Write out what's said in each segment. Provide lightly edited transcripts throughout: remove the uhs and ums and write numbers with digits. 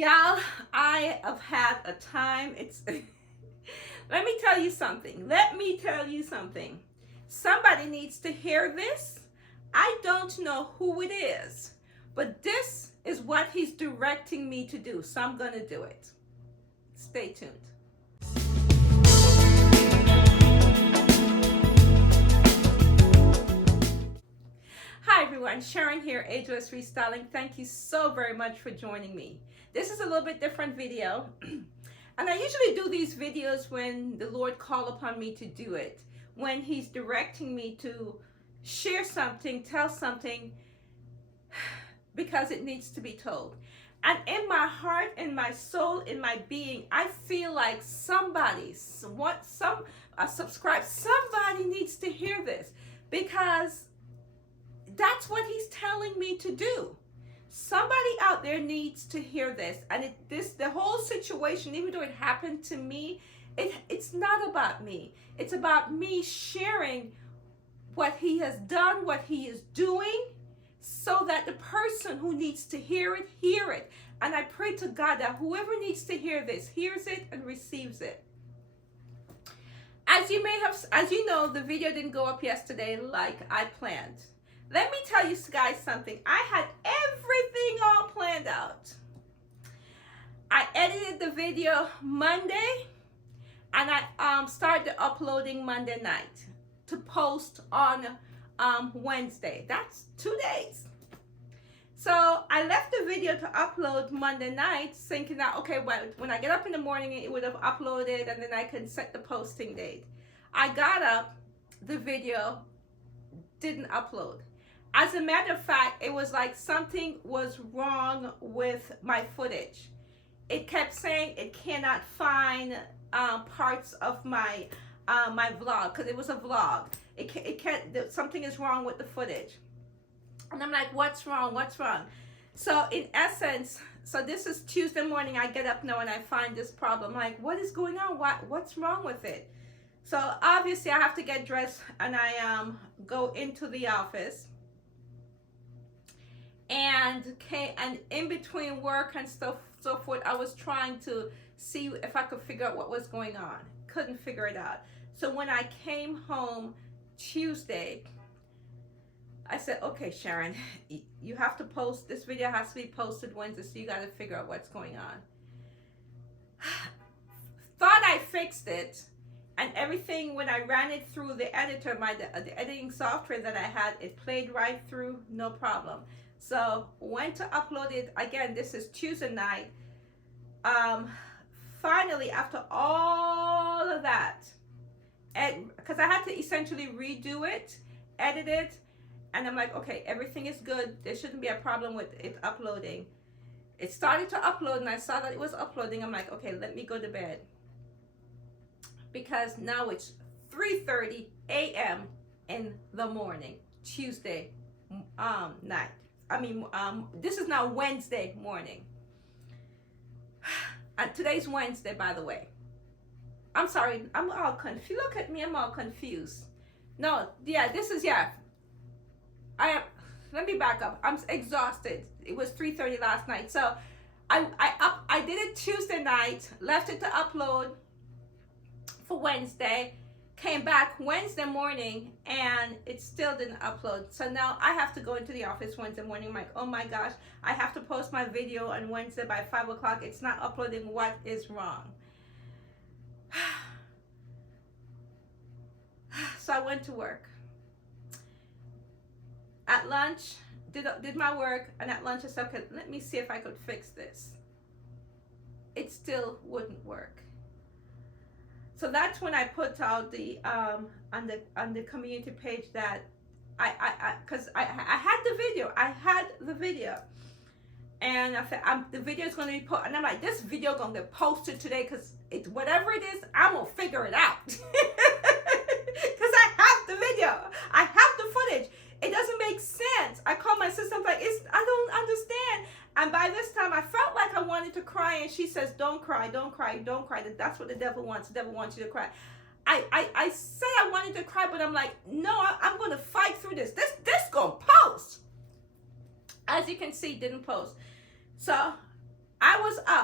Y'all, I have had a time. Let me tell you something. Let me tell you something. Somebody needs to hear this. I don't know who it is, but this is what he's directing me to do. So I'm going to do it. Stay tuned. Hi everyone, Sharon here, Ageless Restyling. Thank you so very much for joining me. This is a little bit different video. And I usually do these videos when the Lord called upon me to do it. When he's directing me to share something, tell something, because it needs to be told. And in my heart, in my soul, in my being, I feel like somebody needs to hear this, because that's what he's telling me to do. Somebody out there needs to hear this. And the whole situation, even though it happened to me, it's not about me. It's about me sharing what he has done, what he is doing, so that the person who needs to hear it, hear it. And I pray to God that whoever needs to hear this, hears it and receives it. As you know, the video didn't go up yesterday like I planned. Let me tell you guys something. I had everything all planned out. I edited the video Monday, and I started uploading Monday night to post on Wednesday. That's 2 days. So I left the video to upload Monday night, thinking that, okay, well, when I get up in the morning, it would have uploaded, and then I can set the posting date. I got up, the video didn't upload. As a matter of fact, it was like something was wrong with my footage. It kept saying it cannot find parts of my my vlog, because it was a vlog. It can't. Something is wrong with the footage, and I'm like, what's wrong? What's wrong? So in essence, so this is Tuesday morning. I get up now and I find this problem. I'm like, what is going on? What's wrong with it? So obviously I have to get dressed, and I go into the office. And in between work and so forth, I was trying to see if I could figure out what was going on. Couldn't figure it out. So when I came home Tuesday, I said, okay, Sharon, you have to post, this video has to be posted Wednesday, so you got to figure out what's going on. Thought I fixed it, and everything, when I ran it through the editor, the editing software that I had, it played right through, no problem. So went to upload it again. This is Tuesday night. Finally, after all of that, because I had to essentially redo it, edit it, and I'm like, okay, everything is good. There shouldn't be a problem with it uploading. It started to upload, and I saw that it was uploading. I'm like, okay, let me go to bed, because now it's 3:30 a.m. in the morning, Tuesday night. This is now Wednesday morning. And today's Wednesday, by the way. I'm sorry, I'm all confused. Look at me, I'm all confused. No, yeah, let me back up. I'm exhausted. It was 3:30 last night. So I did it Tuesday night, left it to upload for Wednesday. Came back Wednesday morning, and it still didn't upload. So now I have to go into the office Wednesday morning. I'm like, oh my gosh, I have to post my video on Wednesday by 5 o'clock. It's not uploading. What is wrong? So I went to work. At lunch, did my work, and at lunch I said, okay, let me see if I could fix this. It still wouldn't work. So that's when I put out the on the community page that because I had the video, and I said the video is going to be put, and I'm like, this video gonna get posted today, because it's whatever it is, I'm gonna figure it out, because I have the video, I have the footage. It doesn't make sense. I called my sister, I'm like, I don't understand. And by this time, I felt like I wanted to cry, and she says, don't cry, don't cry, don't cry. That's what the devil wants. The devil wants you to cry. I said I wanted to cry, but I'm like, no, I'm going to fight through this. This going to post. As you can see, didn't post. So I was up.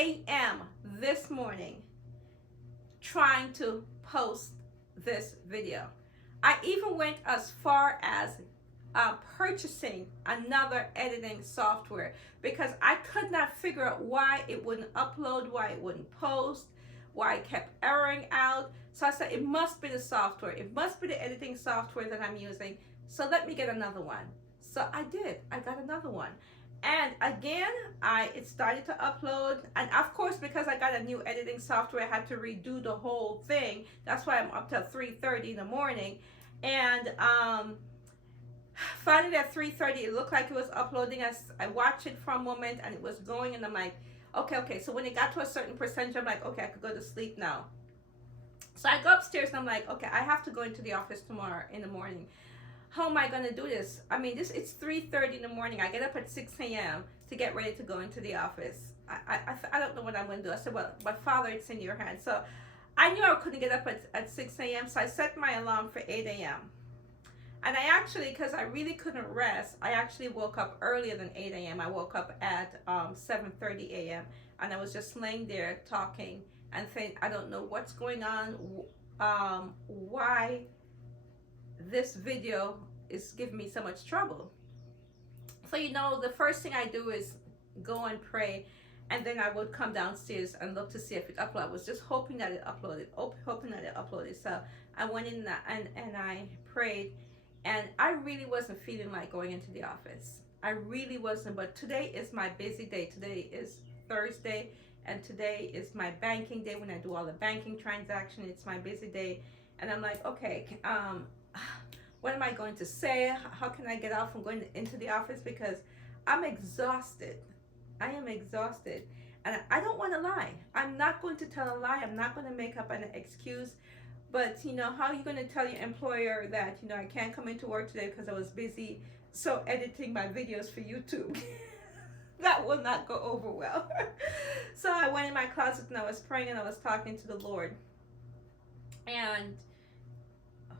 a.m. this morning trying to post this video. I even went as far as purchasing another editing software because I could not figure out why it wouldn't upload, why it wouldn't post, why it kept erroring out. So I said, it must be the software. It must be the editing software that I'm using. So let me get another one. So I did. I got another one. And again, it started to upload. And of course, because I got a new editing software, I had to redo the whole thing. That's why I'm up till 3:30 in the morning. And finally at 3:30, it looked like it was uploading. I watched it for a moment and it was going, and I'm like, okay. So when it got to a certain percentage, I'm like, okay, I could go to sleep now. So I go upstairs and I'm like, okay, I have to go into the office tomorrow in the morning. How am I going to do this? I mean, it's 3:30 in the morning. I get up at 6 a.m. to get ready to go into the office. I don't know what I'm going to do. I said, well, but Father, it's in your hands. So I knew I couldn't get up at 6 a.m. So I set my alarm for 8 a.m. And I actually, because I really couldn't rest, I actually woke up earlier than 8 a.m. I woke up at 7:30 a.m. And I was just laying there talking and saying, I don't know what's going on, why this video is giving me so much trouble. So, the first thing I do is go and pray, and then I would come downstairs and look to see if it uploaded. I was just hoping that it uploaded. So I went in and I prayed, and I really wasn't feeling like going into the office. I really wasn't, but today is my busy day. Today is Thursday, and today is my banking day. When I do all the banking transaction, it's my busy day. And I'm like, okay, what am I going to say? How can I get out from going into the office? Because I'm exhausted. I am exhausted. And I don't want to lie. I'm not going to tell a lie. I'm not going to make up an excuse. But, how are you going to tell your employer that, I can't come into work today because I was busy editing my videos for YouTube? That will not go over well. So I went in my closet and I was praying and I was talking to the Lord and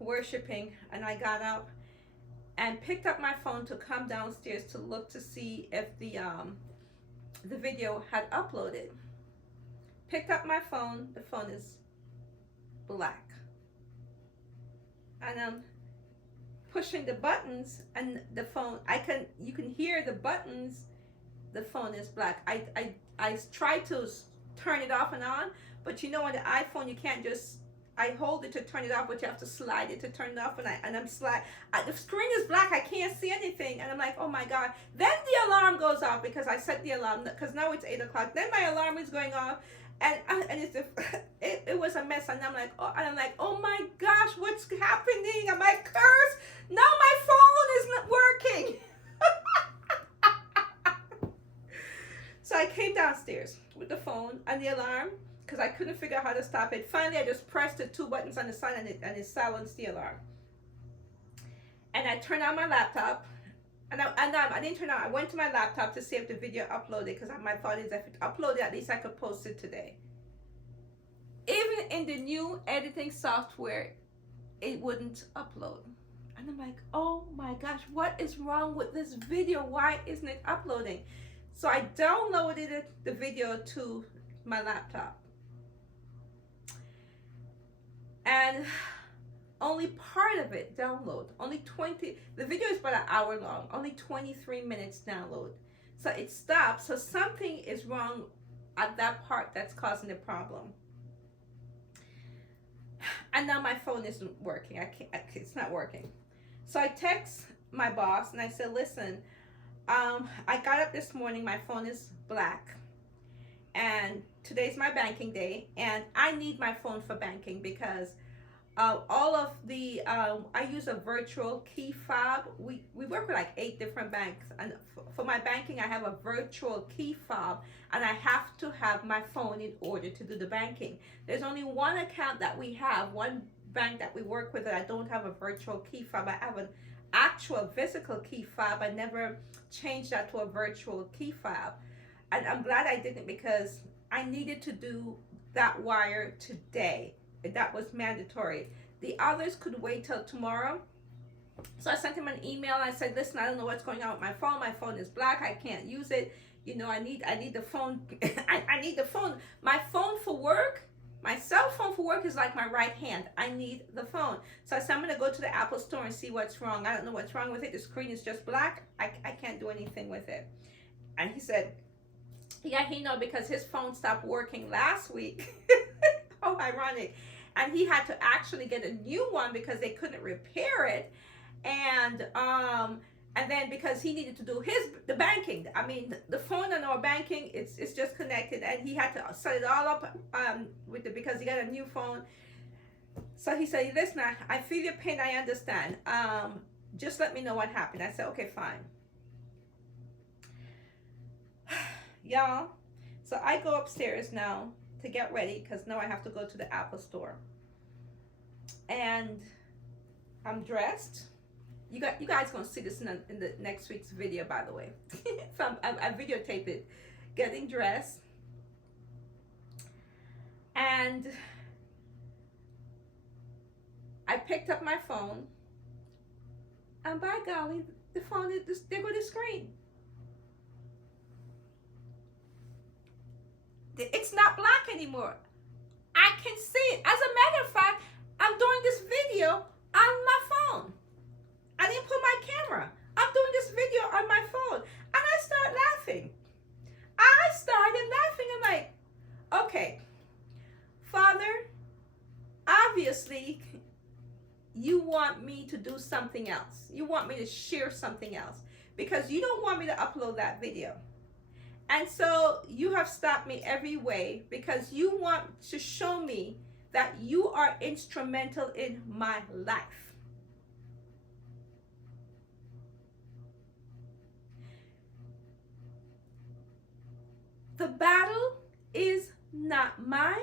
worshiping, and I got up and picked up my phone to come downstairs to look to see if the video had uploaded. Picked up my phone. The phone is black, and I'm pushing the buttons, and the phone, you can hear the buttons. The phone is black. I tried to turn it off and on, but on the iPhone you can't just, I hold it to turn it off, but you have to slide it to turn it off, and I'm the screen is black. I can't see anything, and I'm like, oh my God. Then the alarm goes off because I set the alarm, because now it's 8 o'clock. Then my alarm is going off, and it was a mess, and I'm like, oh my gosh, what's happening? Am I cursed? Now my phone is not working. So I came downstairs with the phone and the alarm, because I couldn't figure out how to stop it. Finally, I just pressed the 2 buttons on the side, and it silenced the alarm. And I turned on my laptop, and I didn't turn on. I went to my laptop to see if the video uploaded, because my thought is if it uploaded, at least I could post it today. Even in the new editing software, it wouldn't upload. And I'm like, oh my gosh, what is wrong with this video? Why isn't it uploading? So I downloaded the video to my laptop. And only part of it download. The video is about an hour long. Only 23 minutes download. So it stops. So something is wrong at that part that's causing the problem. And now my phone isn't working. It's not working. So I text my boss and I said, listen, I got up this morning, my phone is black, and today's my banking day, and I need my phone for banking because all of the, I use a virtual key fob. We work with like 8 different banks, and for my banking, I have a virtual key fob, and I have to have my phone in order to do the banking. There's only one account that we have, one bank that we work with that I don't have a virtual key fob. I have an actual physical key fob. I never changed that to a virtual key fob, and I'm glad I didn't, because I needed to do that wire today. That was mandatory. The others could wait till tomorrow, So I sent him an email. I said, listen, I don't know what's going on with my phone. My phone is black. I can't use it. You know, I need the phone. I need the phone. My phone for work, my cell phone for work is like my right hand. I need the phone. So I said, I'm going to go to the Apple store and see what's wrong. I don't know what's wrong with it. The screen is just black. I can't do anything with it. And he said, yeah, he know because his phone stopped working last week. How ironic. And he had to actually get a new one because they couldn't repair it. And then because he needed to do the banking, I mean the phone and our banking, it's just connected, and he had to set it all up because he got a new phone. So he said, listen, I feel your pain, I understand. Just let me know what happened. I said, okay, fine. Y'all, so I go upstairs now to get ready because now I have to go to the Apple store. And I'm dressed. You guys gonna see this in the next week's video, by the way. So I videotaped it, getting dressed, and I picked up my phone, and by golly, the phone is there with the screen. It's not black anymore. I can see it. As a matter of fact, I'm doing this video on my phone. I didn't put my camera. I'm doing this video on my phone. And I start laughing. I started laughing. I'm like, okay, Father, obviously you want me to do something else. You want me to share something else because you don't want me to upload that video. And so you have stopped me every way because you want to show me that you are instrumental in my life. The battle is not mine.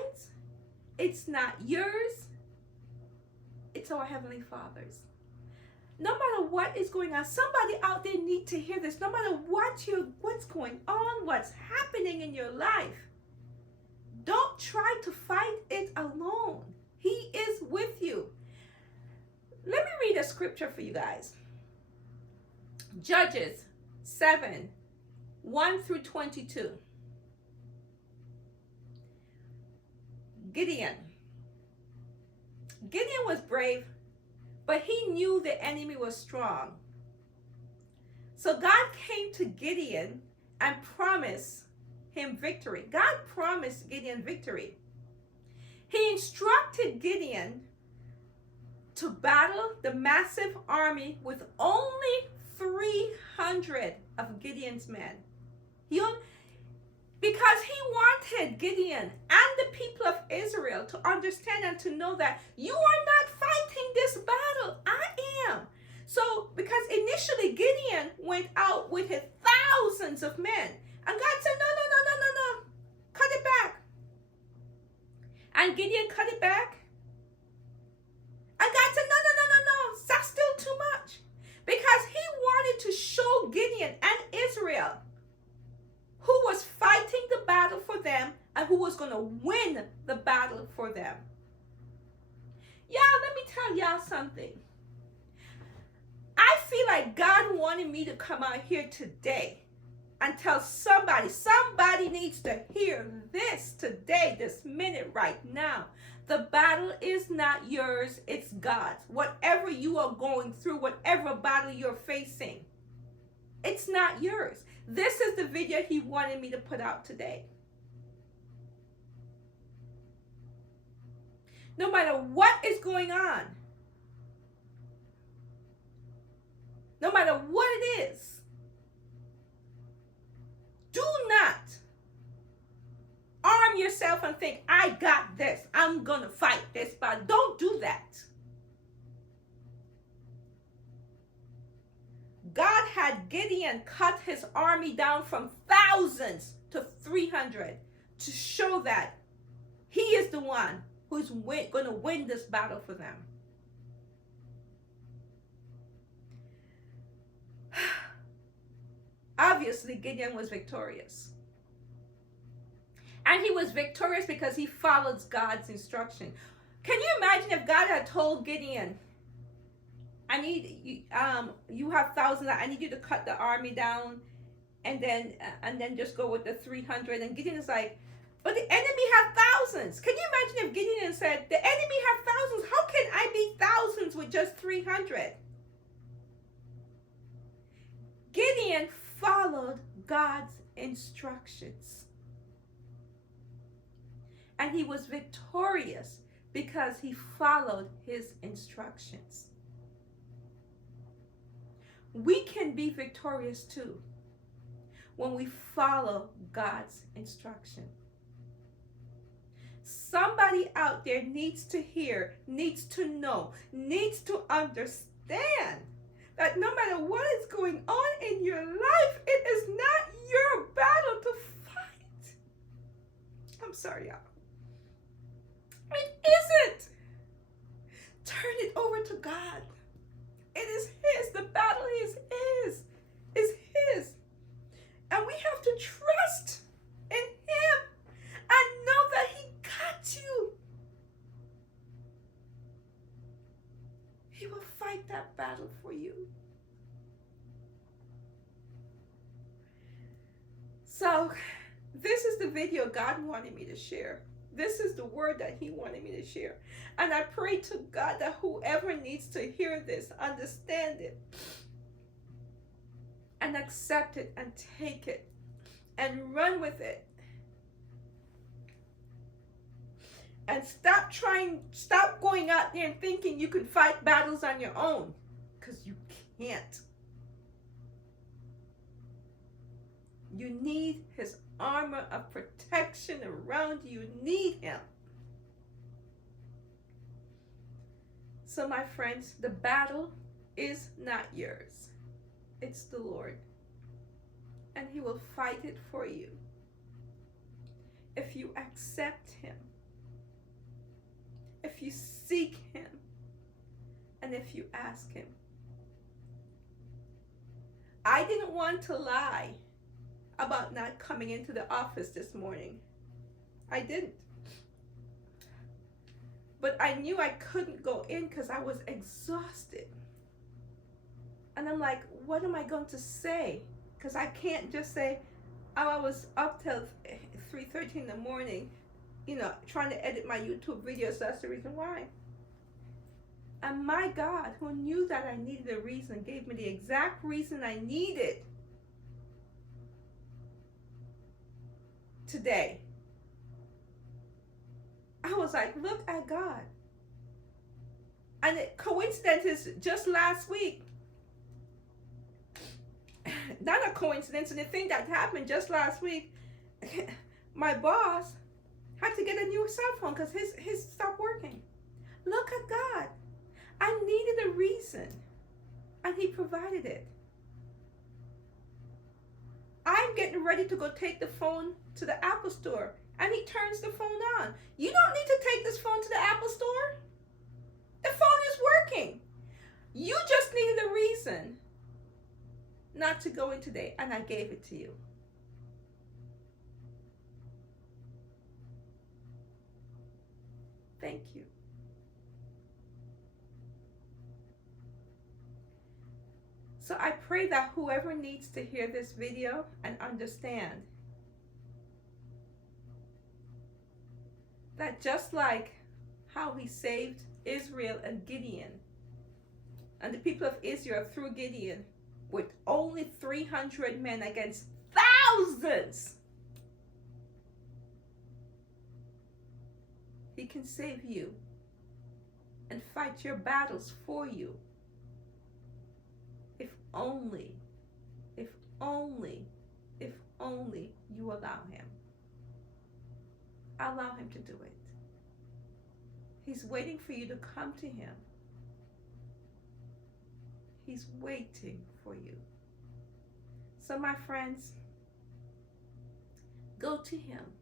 It's not yours. It's our Heavenly Father's. No matter what is going on, somebody out there needs to hear this. No matter what's going on, what's happening in your life, don't try to fight it alone. He is with you. Let me read a scripture for you guys. Judges 7, 1 through 22. Gideon was brave, but he knew the enemy was strong. So God came to Gideon and promised him victory. God promised Gideon victory. He instructed Gideon to battle the massive army with only 300 of Gideon's men. Because he wanted Gideon and the people of Israel to understand and to know that you are not fighting this battle. I am. So, because initially Gideon went out with his thousands of men. And God said, no. Cut it back. And Gideon cut it back. And God said, no. That's still too much. Because he wanted to show Gideon and Israel who was fighting the battle for them and who was going to win the battle for them. Y'all, let me tell y'all something. I feel like God wanted me to come out here today and tell somebody needs to hear this today, this minute, right now. The battle is not yours, it's God's. Whatever you are going through, whatever battle you're facing, it's not yours. This is the video he wanted me to put out today. No matter what is going on, no matter what it is, do not arm yourself and think, I got this. I'm going to fight this battle. Don't do that. God had Gideon cut his army down from thousands to 300 to show that he is the one who's going to win this battle for them. Obviously, Gideon was victorious. And he was victorious because he followed God's instruction. Can you imagine if God had told Gideon, I need you. You have thousands. I need you to cut the army down, and then just go with the 300. And Gideon is like, but the enemy have thousands. Can you imagine if Gideon said, the enemy have thousands? How can I beat thousands with just 300? Gideon followed God's instructions. And he was victorious because he followed his instructions. We can be victorious too when we follow God's instruction. Somebody out there needs to hear, needs to know, needs to understand that no matter what is going on in your life, it is not your battle to fight. I'm sorry, y'all. It isn't. Turn it over to God. It is his. The battle is his. Is his. And we have to trust in him and know that he got you. He will fight that battle for you. So, this is the video God wanted me to share. This is the word that he wanted me to share. And I pray to God that whoever needs to hear this, understand it, and accept it, and take it, and run with it. And stop going out there and thinking you can fight battles on your own, because you can't. You need his armor of protection around you. You need him. So my friends, the battle is not yours. It's the Lord. And he will fight it for you if you accept him, if you seek him, and if you ask him. I didn't want to lie about not coming into the office this morning. I didn't. But I knew I couldn't go in because I was exhausted. And I'm like, what am I going to say? Because I can't just say, oh, I was up till 3:30 in the morning, trying to edit my YouTube videos. So that's the reason why. And my God, who knew that I needed a reason, gave me the exact reason I needed today. I was like, look at God. And the coincidence is just last week. Not a coincidence, and the thing that happened just last week, my boss had to get a new cell phone because his stopped working. Look at God. I needed a reason, and he provided it. I'm getting ready to go take the phone to the Apple store, and he turns the phone on. You don't need to take this phone to the Apple store. The phone is working. You just needed a reason not to go in today, and I gave it to you. Thank you. So I pray that whoever needs to hear this video and understand that just like how he saved Israel and Gideon and the people of Israel through Gideon with only 300 men against thousands, he can save you and fight your battles for you. If only you allow him. Allow him to do it. He's waiting for you to come to him. He's waiting for you. So my friends, go to him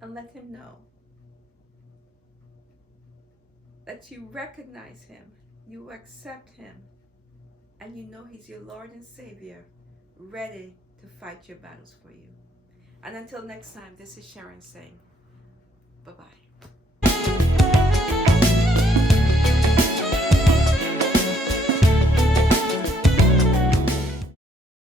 and let him know that you recognize him, you accept him, and you know he's your Lord and Savior, ready to fight your battles for you. And until next time, this is Sharon saying, bye-bye.